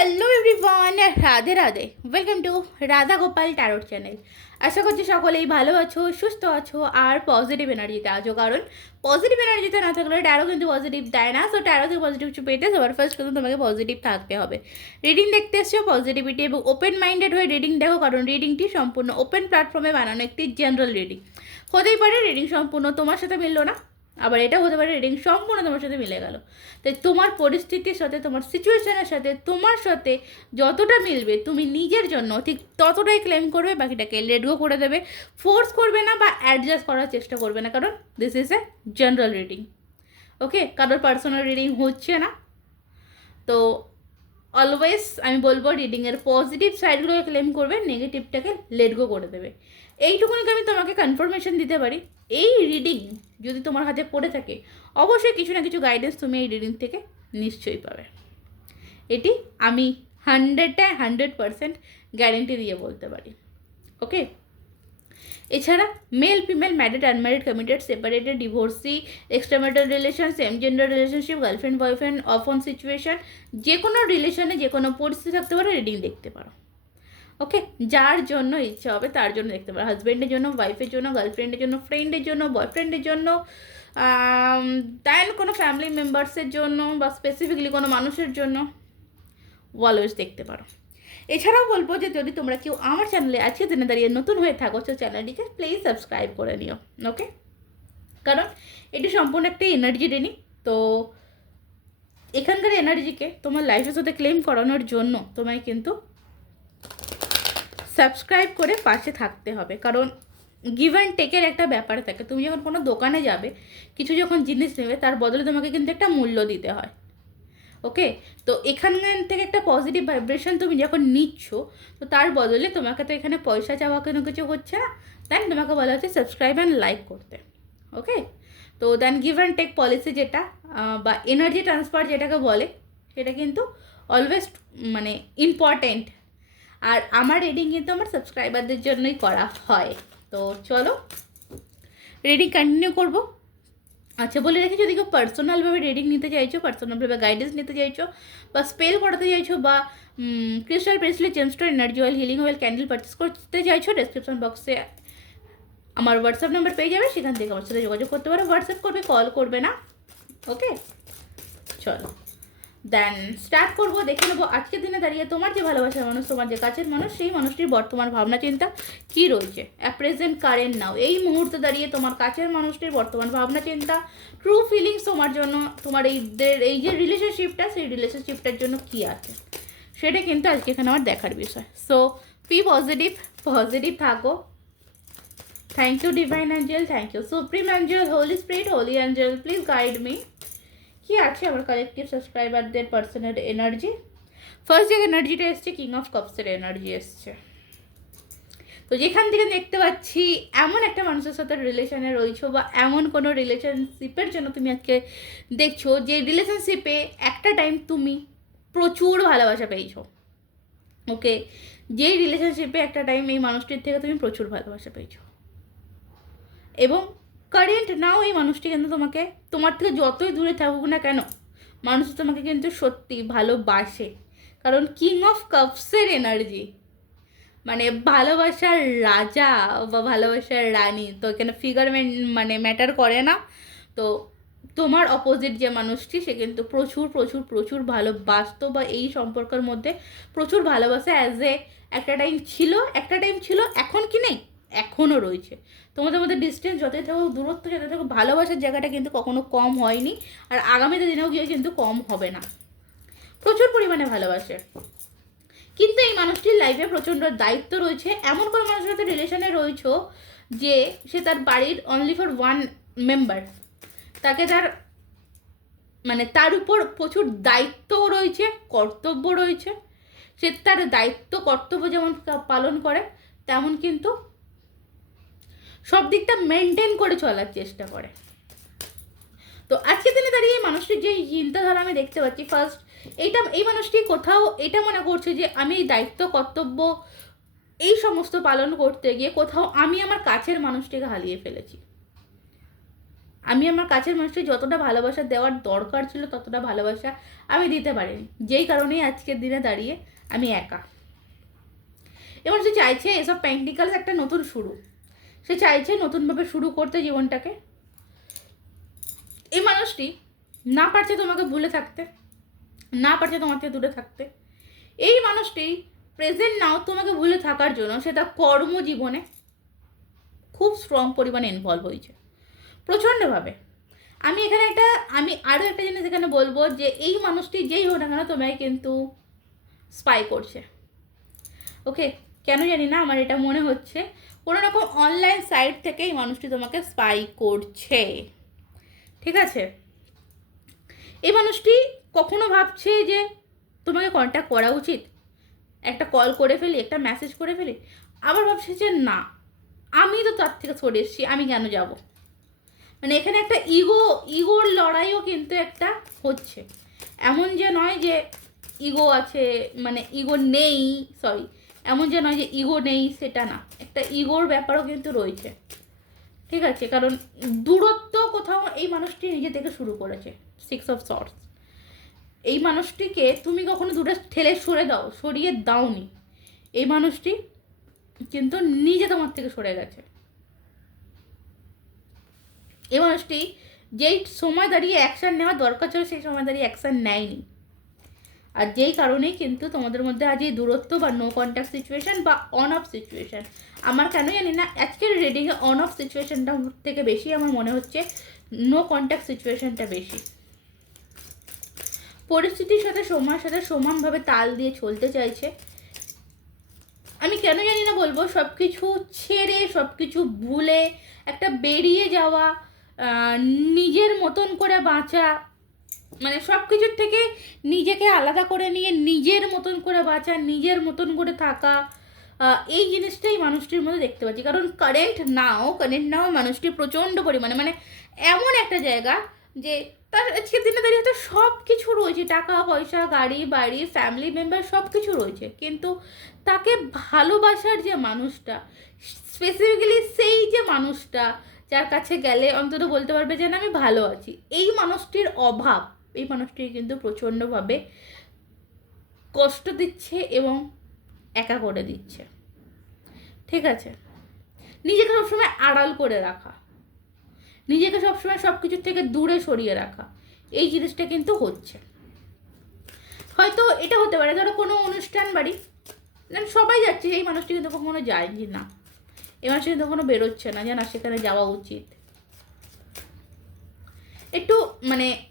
Hello everyone Radhe Radhe welcome to Radha Gopal tarot channel আশা করছি সকলেই ভালো আছো, সুস্থ আছো আর পজিটিভ এনার্জিতে আছো। কারণ পজিটিভ এনার্জিতে না থাকলে ট্যারো কিন্তু পজিটিভ দেয় না। সো ট্যারো থেকে পজিটিভ কিছু পেতে সবার ফার্স্ট কিন্তু তোমাকে পজিটিভ থাকতে হবে। রিডিং দেখতে এসছো পজিটিভিটি এবং ওপেন মাইন্ডেড হয়ে রিডিং দেখো। কারণ রিডিংটি সম্পূর্ণ ওপেন প্ল্যাটফর্মে বানানো একটি জেনারেল রিডিং হতেই পারে রিডিং সম্পূর্ণ তোমার সাথে মিললো না। আবার এটা হতে পারে রিডিং সম্পূর্ণ তোমার সাথে মিলে গেল। তাই তোমার পরিস্থিতির সাথে, তোমার সিচুয়েশনের সাথে, তোমার সাথে যতটা মিলবে, তুমি নিজের জন্য ঠিক ততটাই ক্লেম করবে, বাকিটাকে লেটগো করে দেবে। ফোর্স করবে না বা অ্যাডজাস্ট করার চেষ্টা করবে না, কারণ this is a general reading okay কারোর পার্সোনাল রিডিং হচ্ছে না। তো অলওয়েজ আমি বলব রিডিংয়ের পজিটিভ সাইডগুলোকে ক্লেম করবে নেগেটিভটাকে লেটগো করে দেবে। এইটুকুনিকে আমি তোমাকে কনফার্মেশন দিতে পারি। এই রিডিং যদি তোমার হাতে পড়ে থাকে, অবশ্যই কিছু না কিছু গাইডেন্স তুমি এই রিডিং থেকে নিশ্চয়ই পাবে। এটি আমি হান্ড্রেডটা হান্ড্রেড পারসেন্ট গ্যারেন্টি দিয়ে বলতে পারি। ওকে এছাড়া male female married unmarried committed separated divorcee extramarital relation same gender relationship girlfriend boyfriend off on situation যে কোনো রিলেশনে যে কোনো পরিস্থিতি থাকতে পারে রিডিং দেখতে পারো। ওকে যার জন্য ইচ্ছা হবে তার জন্য দেখতে পারো। হাজব্যান্ডের জন্য ওয়াইফের জন্য গার্লফ্রেন্ডের জন্য ফ্রেন্ডের জন্য বয়ফ্রেন্ডের জন্য দেন কোনো ফ্যামিলি মেম্বার্সের জন্য বা স্পেসিফিকলি কোনো মানুষের জন্য অলওয়েজ দেখতে পারো। এছাড়াও বলব যে যদি তোমরা কেউ আমার চ্যানেলে আজকে দিনে দাঁড়িয়ে নতুন হয়ে থাকো, তো চ্যানেলটিকে প্লিজ সাবস্ক্রাইব করে নিও। ওকে কারণ এটি সম্পূর্ণ একটা এনার্জি রেনি তো এখানকার এনার্জিকে তোমার লাইফের সাথে ক্লেম করানোর জন্য তোমায় কিন্তু সাবস্ক্রাইব করে পাশে থাকতে হবে। কারণ গিভ অ্যান্ড টেকের একটা ব্যাপার থাকে। তুমি যখন কোনো দোকানে যাবে, কিছু যখন জিনিস নেবে, তার বদলে তোমাকে কিন্তু একটা মূল্য দিতে হয়। ওকে? তো এখান থেকে একটা পজিটিভ ভাইব্রেশন তুমি যখন নিচ্ছ, তো তার বদলে তোমাকে তো এখানে পয়সা চাওয়া কোনো কিছু হচ্ছে না। দেন তোমাকে বলা হচ্ছে সাবস্ক্রাইব অ্যান্ড লাইক করতে। ওকে? তো then give and take policy যেটা বা এনার্জি ট্রান্সফার যেটাকে বলে, সেটা কিন্তু অলওয়েজ মানে ইম্পর্টেন্ট আর আমার রিডিং কিন্তু আমার সাবস্ক্রাইবারদের জন্যই করা হয়। তো চলো রিডিং কন্টিনিউ করব। আচ্ছা বলে রেখে যদি কেউ পার্সোনালভাবে রিডিং নিতে চাইছো পার্সোনালভাবে গাইডেন্স নিতে চাইছো, বা স্পেল করাতে চাইছো, বা crystal bracelet gemstone energy oil healing oil candle purchase করতে চাইছো ডেসক্রিপশন বক্সে আমার হোয়াটসঅ্যাপ নাম্বার পেয়ে যাবে, সেখান থেকে আমার সাথে যোগাযোগ করতে পারো। হোয়াটসঅ্যাপ করবে কল করবে না। ওকে চলো। দেন স্টার্ট করব, দেখে নেব, আজকের দিনে দাঁড়িয়ে তোমার যে ভালোবাসার মানুষ, তোমার যে কাছের মানুষ, সেই মানুষটির বর্তমান ভাবনা, চিন্তা কী রয়েছে? অ্যাট প্রেজেন্ট কারেন্ট নাও এই মুহূর্তে দাঁড়িয়ে তোমার কাছের মানুষটির বর্তমান ভাবনা, চিন্তা ট্রু ফিলিংস তোমার জন্য, তোমার এই এই যে রিলেশনশিপটা সেই রিলেশনশিপটার জন্য কী আছে? সেটা কিন্তু আজকে এখানে আমার দেখার বিষয়। সো পি পজিটিভ পজিটিভ থাকো। Thank you divine angel thank you supreme angel holy spirit holy angel please guide me কি আছে আমার কালেকটিভ সাবস্ক্রাইবারদের পার্সোনাল এনার্জি ফার্স্ট যে এনার্জিটা এসছে কিং অফ কাপসের এনার্জি এসছে। তো যেখান থেকে দেখতে পাচ্ছি, এমন একটা মানুষের সাথে রিলেশনে রয়েছো বা এমন কোনো রিলেশনশিপের জন্য তুমি আজকে দেখছ, যে রিলেশনশিপে একটা টাইম তুমি প্রচুর ভালোবাসা পেয়েছ। ওকে যেই রিলেশনশিপে একটা টাইম এই মানুষটির থেকে তুমি প্রচুর ভালোবাসা পেয়েছ। এবং কারেন্ট নাও এই মানুষটি কিন্তু তোমাকে, তোমার থেকে যতই দূরে থাকুক না কেন, মানুষ তোমাকে কিন্তু সত্যি ভালোবাসে। কারণ কিং অফ কাপসের এনার্জি মানে ভালোবাসার রাজা বা ভালোবাসার রানী, তো এখানে ফিগার মানে ম্যাটার করে না। তো তোমার অপোজিট যে মানুষটি, সে কিন্তু প্রচুর প্রচুর প্রচুর ভালোবাসতো বা এই সম্পর্কের মধ্যে প্রচুর ভালোবাসা অ্যাজ এ একটা টাইম ছিল, একটা টাইম ছিল, এখন কি নেই? এখনও রয়েছে। তোমাদের মধ্যে ডিস্টেন্স যতই থাকুক, দূরত্ব যতই থাকুক, ভালোবাসার জায়গাটা কিন্তু কখনো কম হয়নি। আর আগামীতে দিনেও গিয়ে কিন্তু কম হবে না। প্রচুর পরিমাণে ভালোবাসে। কিন্তু এই মানুষটির লাইফে প্রচণ্ড দায়িত্ব রয়েছে। এমন কোনো মানুষের সাথে রিলেশনে রয়েছ যে সে তার বাড়ির অনলি ফর ওয়ান মেম্বার তাকে তার মানে তার উপর প্রচুর দায়িত্বও রয়েছে, কর্তব্য রয়েছে। সে তার দায়িত্ব, কর্তব্য যেমন পালন করে, তেমন কিন্তু সব দিকটা মেনটেন করে চলার চেষ্টা করে। তো আজকে দিনে দাঁড়িয়ে এই মানুষটির যে চিন্তাধারা আমি দেখতে পাচ্ছি ফার্স্ট এইটা, এই মানুষটি কোথাও এটা মনে করছে যে আমি এই দায়িত্ব, কর্তব্য, এই সমস্ত পালন করতে গিয়ে কোথাও আমি আমার কাছের মানুষটিকে হারিয়ে ফেলেছি। আমি আমার কাছের মানুষকে যতটা ভালোবাসা দেওয়ার দরকার ছিল ততটা ভালোবাসা আমি দিতে পারিনি। যেই কারণেই আজকের দিনে দাঁড়িয়ে আমি একা। এবং সে চাইছে এসব প্র্যাকটিক্যালস একটা নতুন শুরু। সে চাইছে নতুনভাবে শুরু করতে জীবনটাকে। এই মানুষটি না পারছে তোমাকে ভুলে থাকতে, না পারছে তোমার থেকে দূরে থাকতে। এই মানুষটি প্রেজেন্ট নাও তোমাকে ভুলে থাকার জন্য সেটা কর্মজীবনে খুব স্ট্রং পরিমাণে ইনভলভ হয়েছে। প্রচণ্ডভাবে। আমি এখানে একটা, আমি আরও একটা জিনিস এখানে বলব যে এই মানুষটি যেই হোক না কেন তোমায় কিন্তু স্পাই করছে। ওকে কেন জানি না, আমার এটা মনে হচ্ছে। কোনো রকম অনলাইন সাইট থেকে এই মানুষটি তোমাকে স্পাই করছে। ঠিক আছে? এই মানুষটি কখনো ভাবছে যে তোমাকে কন্ট্যাক্ট করা উচিত? একটা কল করে ফেলি, একটা মেসেজ করে ফেলি, আবার ভাবছে যে না, আমি তো তার থেকে সরে এসেছি, আমি কেন যাব? মানে এখানে একটা ইগো ইগোর লড়াইও কিন্তু একটা হচ্ছে। এমন যে নয় যে ইগো আছে মানে ইগো নেই সরি এমন যে নয় যে ইগো নেই, সেটা না। একটা ইগোর ব্যাপারও কিন্তু রয়েছে। ঠিক আছে? কারণ দূরত্ব কোথাও এই মানুষটি নিজে থেকে শুরু করেছে। সিক্স অফ শর্টস এই মানুষটিকে তুমি কখনো দূরে ঠেলে সরে দাও, সরিয়ে দাওনি। এই মানুষটি কিন্তু নিজে তোমার থেকে সরে গেছে। এই মানুষটি যেই সময় দাঁড়িয়ে অ্যাকশান নেওয়া দরকার ছিল, সেই সময় দাঁড়িয়ে অ্যাকশান নেয়নি। আর যেই কারণেই কিন্তু তোমাদের মধ্যে আজ এই দূরত্ব বা নো কন্ট্যাক্ট সিচুয়েশান বা অন অফ সিচুয়েশন আমার কেন জানি না, আজকের রিডিংয়ে অন অফ সিচুয়েশনটা থেকে বেশি আমার মনে হচ্ছে নো কন্ট্যাক্ট সিচুয়েশানটা বেশি। পরিস্থিতির সাথে সময়ের সাথে সমানভাবে তাল দিয়ে চলতে চাইছে। আমি কেন জানি না বলব সব কিছু ছেড়ে সব কিছু ভুলে, একটা বেরিয়ে যাওয়া নিজের মতন করে বাঁচা মানে সব কিছুর থেকে নিজেকে আলাদা করে নিয়ে নিজের মতন করে বাঁচা, নিজের মতন করে থাকা এই জিনিসটাই মানুষটির মধ্যে দেখতে পাচ্ছি। কারণ কারেন্ট নাও কারেন্ট নাও মানুষটি প্রচণ্ড পরিমাণে মানে এমন একটা জায়গা যে তার আজকের দিনে দাঁড়িয়ে তো সব কিছু রয়েছে। টাকা, পয়সা, গাড়ি, বাড়ি ফ্যামিলি মেম্বার সব কিছু রয়েছে। কিন্তু তাকে ভালোবাসার যে মানুষটা স্পেসিফিক্যালি সেই যে মানুষটা, যার কাছে গেলে অন্তত বলতে পারবে যে না, আমি ভালো আছি। এই মানুষটির অভাব এই মানুষটি কিন্তু প্রচণ্ডভাবে কষ্ট দিচ্ছে এবং একা করে দিচ্ছে। ঠিক আছে? নিজেকে সবসময় আড়াল করে রাখা। নিজেকে সবসময় সব কিছুর থেকে দূরে সরিয়ে রাখা। এই জিনিসটা কিন্তু হচ্ছে। হয়তো এটা হতে পারে ধরো কোনো অনুষ্ঠান বাড়ি না, সবাই যাচ্ছে এই মানুষটি কিন্তু কখনো যায়নি না। এই মানুষটি কিন্তু কখনো বেরোচ্ছে না যে না সেখানে যাওয়া উচিত। একটু মানে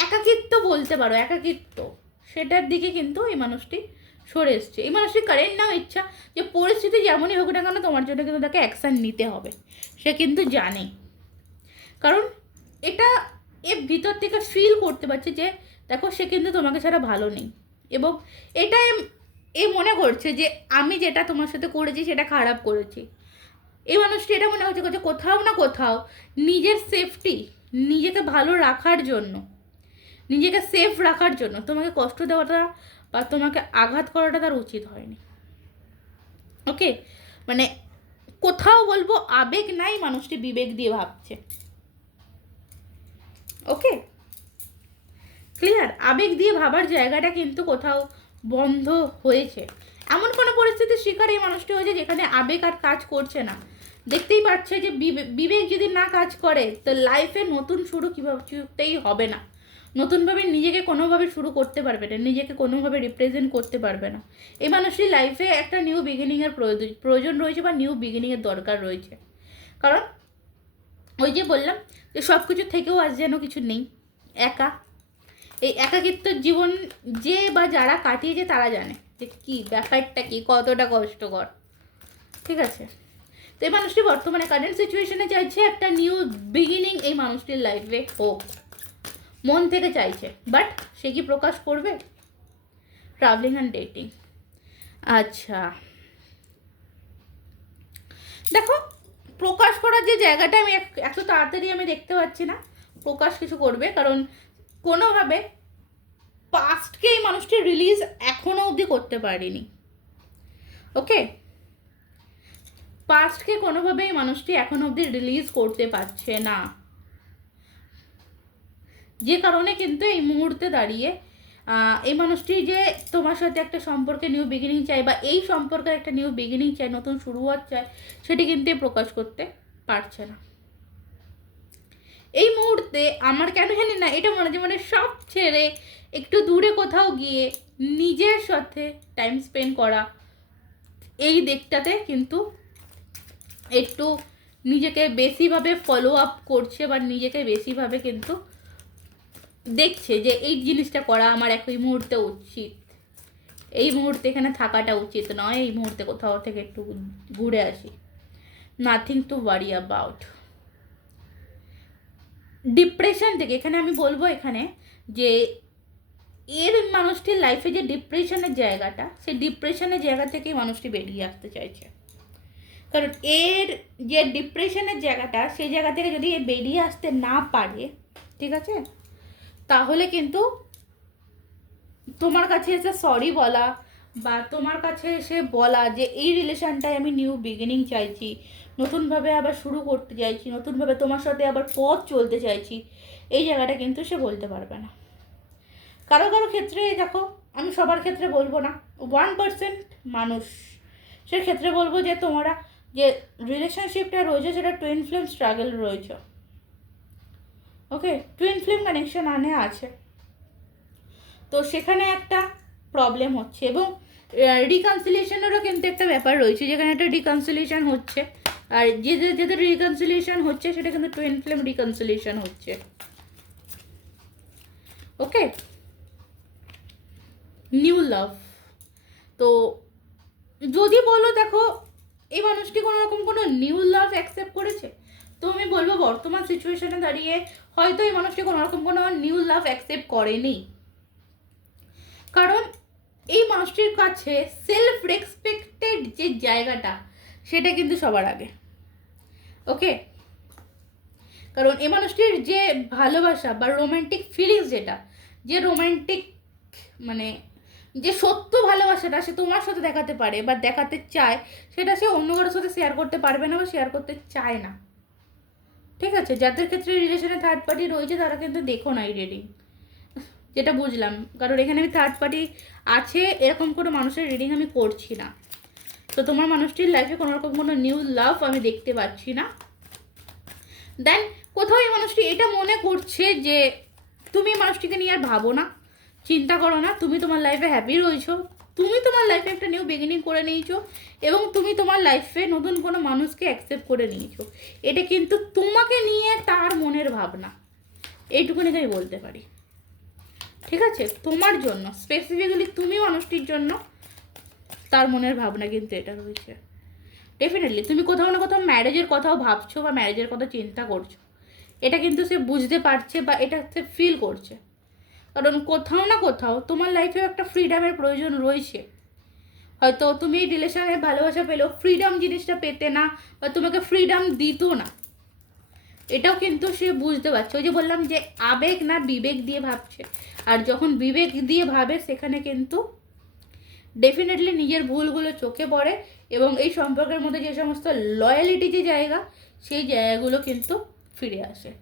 একাকিত্ব বলতে পারো, একাকিত্ব। সেটার দিকে কিন্তু এই মানুষটি সরে এসছে। এই মানুষটি কারেন্ট নাও ইচ্ছা যে পরিস্থিতি যেমনই হোক না কেন তোমার জন্য কিন্তু তাকে অ্যাকশান নিতে হবে। সে কিন্তু জানে। কারণ এটা এর ভিতর থেকে ফিল করতে পারছে যে, দেখো সে কিন্তু তোমাকে ছাড়া ভালো নেই। এবং এটা এ- মনে করছে যে, আমি যেটা তোমার সাথে করেছি সেটা খারাপ করেছি। এই মানুষটি এটা মনে হচ্ছে যে কোথাও না কোথাও নিজের সেফটি নিজেকে ভালো রাখার জন্য নিজেকে সেফ রাখার জন্য। তোমাকে কষ্ট দেওয়াটা বা তোমাকে আঘাত করাটা তার উচিত হয়নি। ওকে মানে কোথাও বলব, আবেগ নাই মানুষটি, বিবেক দিয়ে ভাবছে। ওকে ক্লিয়ার আবেগ দিয়ে ভাবার জায়গাটা কিন্তু কোথাও বন্ধ হয়েছে। এমন কোনো পরিস্থিতির শিকার এই মানুষটি হয়েছে যেখানে আবেগ আর কাজ করছে না। দেখতেই পাচ্ছে যে বিবে- বিবেক যদি না কাজ করে, তো লাইফে নতুন শুরু কীভাবেই হবে না। নতুনভাবে নিজেকে কোনোভাবে শুরু করতে পারবে না, নিজেকে কোনোভাবে রিপ্রেজেন্ট করতে পারবে না। এই মানুষটির লাইফে একটা নিউ বিগিনিংয়ের প্রয়োজন প্রয়োজন রয়েছে বা নিউ বিগিনিংয়ের দরকার রয়েছে। কারণ ওই যে বললাম যে সব কিছু থেকেও আজ যেন কিছু নেই, একা। এই একাকিত্ব জীবন যে বা যারা কাটিয়েছে তারা জানে যে কী ব্যাপারটা কী, কতটা কষ্টকর। ঠিক আছে? তো এই মানুষটি বর্তমানে কারেন্ট সিচুয়েশনে চাইছে একটা নিউ বিগিনিং এই মানুষটির লাইফে হোক। মন থেকে চাইছে বাট সে কি প্রকাশ করবে? ট্রাভেলিং অ্যান্ড ডেটিং আচ্ছা। দেখো, প্রকাশ করার যে জায়গাটা আমি এত তাড়াতাড়ি আমি দেখতে পাচ্ছি না, প্রকাশ কিছু করবে, কারণ কোনোভাবে পাস্টকে এই মানুষটি রিলিজ এখনও অবধি করতে পারেনি। ওকে পাস্টকে কোনোভাবেই মানুষটি এখনও অবধি রিলিজ করতে পারছে না। যে কারণে কিন্তু এই মুহূর্তে দাঁড়িয়ে এই মানুষটি যে তোমার সাথে একটা সম্পর্কে নিউ বিগিনিং চাই বা এই সম্পর্কের একটা নিউ বিগিনিং চাই নতুন শুরুয়াত চাই সেটি কিন্তু প্রকাশ করতে পারছে না। এই মুহূর্তে আমার কেন জানি না, এটা মনে হয় মানে সব ছেড়ে একটু দূরে কোথাও গিয়ে নিজের সাথে টাইম স্পেন্ড করা, এই দিকটাতে কিন্তু একটু নিজেকে বেশিভাবে ফলো আপ করছে বা নিজেকে বেশিভাবে কিন্তু দেখছে যে এই জিনিসটা করা আমার একই মুহূর্তে উচিত। এই মুহূর্তে এখানে থাকাটা উচিত নয়, এই মুহূর্তে কোথাও থেকে একটু ঘুরে আসি। Nothing to worry about depression থেকে, এখানে আমি বলব এখানে যে এর মানুষটির লাইফে যে ডিপ্রেশনের জায়গাটা, সেই ডিপ্রেশনের জায়গা থেকেই মানুষটি বেরিয়ে আসতে চাইছে। কারণ এর যে ডিপ্রেশনের জায়গাটা, সেই জায়গা থেকে যদি এ বেরিয়ে আসতে না পারে, ঠিক আছে? তাহলে কিন্তু তোমার কাছে এসে সরি বলা বা তোমার কাছে এসে বলা যে এই রিলেশনটায় আমি নিউ বিগিনিং চাইছি, নতুনভাবে আবার শুরু করতে চাইছি, নতুনভাবে তোমার সাথে আবার পথ চলতে চাইছি, এই জায়গাটা কিন্তু সে বলতে পারবে না। কারও কারও ক্ষেত্রে দেখো, আমি সবার ক্ষেত্রে বলব না ওয়ান পার্সেন্ট মানুষ। সেক্ষেত্রে বলব যে তোমরা যে রিলেশনশিপটা রয়েছে সেটা টুইন ফ্লেম স্ট্রাগল রয়েছে। ওকে টুইন ফ্লেম কানেকশন আনে আছে। তো সেখানে একটা প্রবলেম হচ্ছে এবং রিকনসিলিয়েশনেরও কিন্তু একটা ব্যাপার রয়েছে, যেখানে একটা রিকনসিলিয়েশন হচ্ছে। আর যেদের যেদের রিকনসিলিয়েশন হচ্ছে, সেটা কিন্তু টুইন ফ্লেম রিকনসিলিয়েশন হচ্ছে। ওকে? নিউ লাভ তো, যদি বলো দেখো, এই মানুষটি কোনো রকম কোনো নিউ লাভ অ্যাকসেপ্ট করেছে? তো আমি বলব বর্তমান সিচুয়েশনে দাঁড়িয়ে হয়তো এই মানুষটি কোনো রকম কোনো নিউ লাভ অ্যাকসেপ্ট করেনি। কারণ এই মানুষটির কাছে সেলফ রেসপেক্টেড যে জায়গাটা, সেটা কিন্তু সবার আগে। ওকে কারণ এই মানুষটির যে ভালোবাসা বা রোম্যান্টিক ফিলিংস যেটা, যে রোম্যান্টিক মানে যে সত্য ভালোবাসাটা সে তোমার সাথে দেখাতে পারে বা দেখাতে চায়, সেটা সে অন্য কারোর সাথে শেয়ার করতে পারবে না বা শেয়ার করতে চায় না। ঠিক আছে, যাদের ক্ষেত্রে রিলেশনে থার্ড পার্টি রয়েছে, তারা কিন্তু দেখো না এই রিডিং যেটা বুঝলাম, কারণ এখানে আমি থার্ড পার্টি আছে, এরকম কোনো মানুষের রিডিং আমি করছি না। তো তোমার মানুষটির লাইফে কোনো রকম কোনো নিউ লাভ আমি দেখতে পাচ্ছি না। দেন কোথাও এই মানুষটি এটা মনে করছে যে, তুমি মানুষটিকে নিয়ে আর ভাবো না। চিন্তা করো না, তুমি তোমার লাইফে হ্যাপি রয়েছো। তুমি তোমার লাইফে একটা নিউ বিগিনিং করে নিয়েছো এবং তুমি তোমার লাইফে নতুন কোনো মানুষকে অ্যাকসেপ্ট করে নিয়েছো। এটা কিন্তু তোমাকে নিয়ে তার মনের ভাবনা। এইটুকুনি আমি বলতে পারি। ঠিক আছে? তোমার জন্য স্পেসিফিক্যালি তুমি মানুষটির জন্য তার মনের ভাবনা কিন্তু এটা রয়েছে। ডেফিনেটলি তুমি কোথাও না কোথাও ম্যারেজের কথাও ভাবছ বা ম্যারেজের কথা চিন্তা করছ। এটা কিন্তু সে বুঝতে পারছে বা এটা সে ফিল করছে। কারণ কোথাও না কোথাও তোমার লাইফেও একটা ফ্রিডামের প্রয়োজন রয়েছে। হয়তো তুমি এই রিলেশনে ভালোবাসা পেলেও ফ্রিডম জিনিসটা পেতে না বা তোমাকে ফ্রিডম দিত না। এটাও কিন্তু সে বুঝতে পারছে। ওই যে বললাম যে আবেগ না বিবেক দিয়ে ভাবছে। আর যখন বিবেক দিয়ে ভাবে, সেখানে কিন্তু ডেফিনেটলি নিজের ভুলগুলো চোখে পড়ে এবং এই সম্পর্কের মধ্যে যে সমস্ত লয়ালিটি যে জায়গা, সেই জায়গাগুলো কিন্তু ফিরে আসে।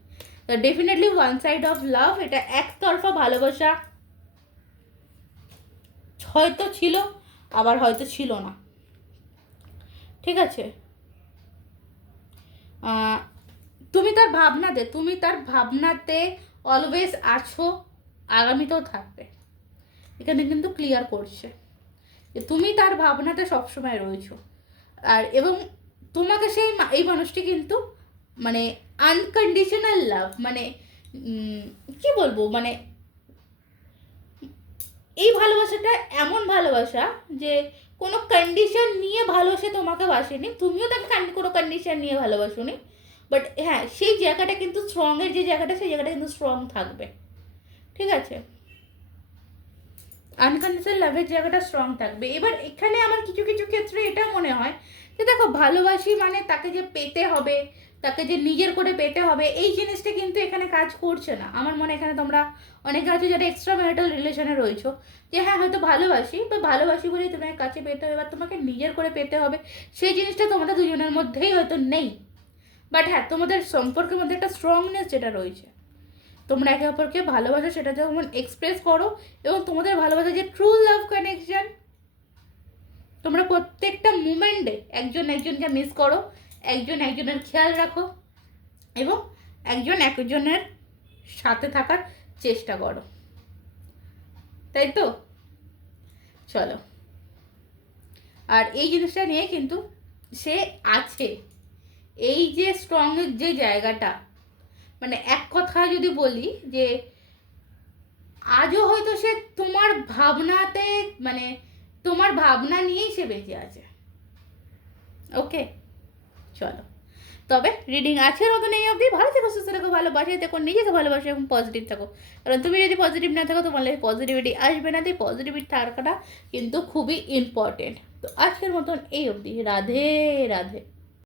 তো definitely one side of love এটা একতরফা ভালোবাসা। হয়তো ছিল, আবার হয়তো ছিল না। ঠিক আছে? তুমি তার ভাবনাতে, তুমি তার ভাবনাতে অলওয়েজ আছো, আগামীতেও থাকবে। এখানে কিন্তু ক্লিয়ার করছে। যে তুমি তার ভাবনাতে সবসময় রয়েছো। আর এবং তোমাকে সেই এই মানুষটি কিন্তু মানে আনকন্ডিশনাল লাভ মানে কি বলব মানে এই ভালোবাসাটা এমন ভালোবাসা যে, কোনো কন্ডিশন নিয়ে ভালোবাসে তোমাকে বাসেনি। তুমিও তাকে কোনো কন্ডিশন নিয়ে ভালোবাসোনি। বাট হ্যাঁ সেই জায়গাটা কিন্তু স্ট্রংয়ের যে জায়গাটা, সেই জায়গাটা কিন্তু স্ট্রং থাকবে। ঠিক আছে? আনকন্ডিশনাল লাভের জায়গাটা স্ট্রং থাকবে। এবার এখানে আমার কিছু কিছু ক্ষেত্রে এটা মনে হয় যে, দেখো, ভালোবাসি মানে তাকে যে পেতে হবে তাকে যে নিজের করে পেতে হবে, এই জিনিসটা কিন্তু এখানে কাজ করছে না। আমার মনে এখানে তোমরা অনেকে আছো যারা এক্সট্রা ম্যারিটাল রিলেশনে রয়েছো, যে হ্যাঁ হয়তো ভালোবাসি বা ভালোবাসি বলেই তোমার কাছে পেতে হবে, বা তোমাকে নিজের করে পেতে হবে। সেই জিনিসটা তোমাদের দুজনের মধ্যেই হয়তো নেই। বাট হ্যাঁ তোমাদের সম্পর্কের মধ্যে একটা স্ট্রংনেস যেটা রয়েছে, তোমরা একে অপরকে ভালোবাসো, সেটা যেমন এক্সপ্রেস করো, এবং তোমাদের ভালোবাসা যে ট্রু লাভ কানেকশন তোমরা প্রত্যেকটা মুমেন্টে একজন একজনকে মিস করো একজন একজনের খেয়াল রাখো এবং একজন একজনের সাথে থাকার চেষ্টা করো। তাই তো? চলো। আর এই জিনিসটা নিয়ে কিন্তু সে আছে। এই যে স্ট্রং যে জায়গাটা মানে এক কথা যদি বলি যে আজও হয়তো সে তোমার ভাবনাতে মানে তোমার ভাবনা নিয়েই সে বেঁচে আছে। ওকে চলো। তবে রিডিং আছে মতন এই অবধি। ভালো থেকো, সুস্থ থাকো, ভালোবাসে থেকো নিজেকে ভালোবাসো এবং পজিটিভ থাকো। কারণ তুমি যদি পজিটিভ না থাকো, তোমার লাইফে পজিটিভিটি আসবে না। তাই পজিটিভিটি থাকাটা কিন্তু খুবই ইম্পর্টেন্ট তো আজকের মতন এই অবধি। রাধে রাধে।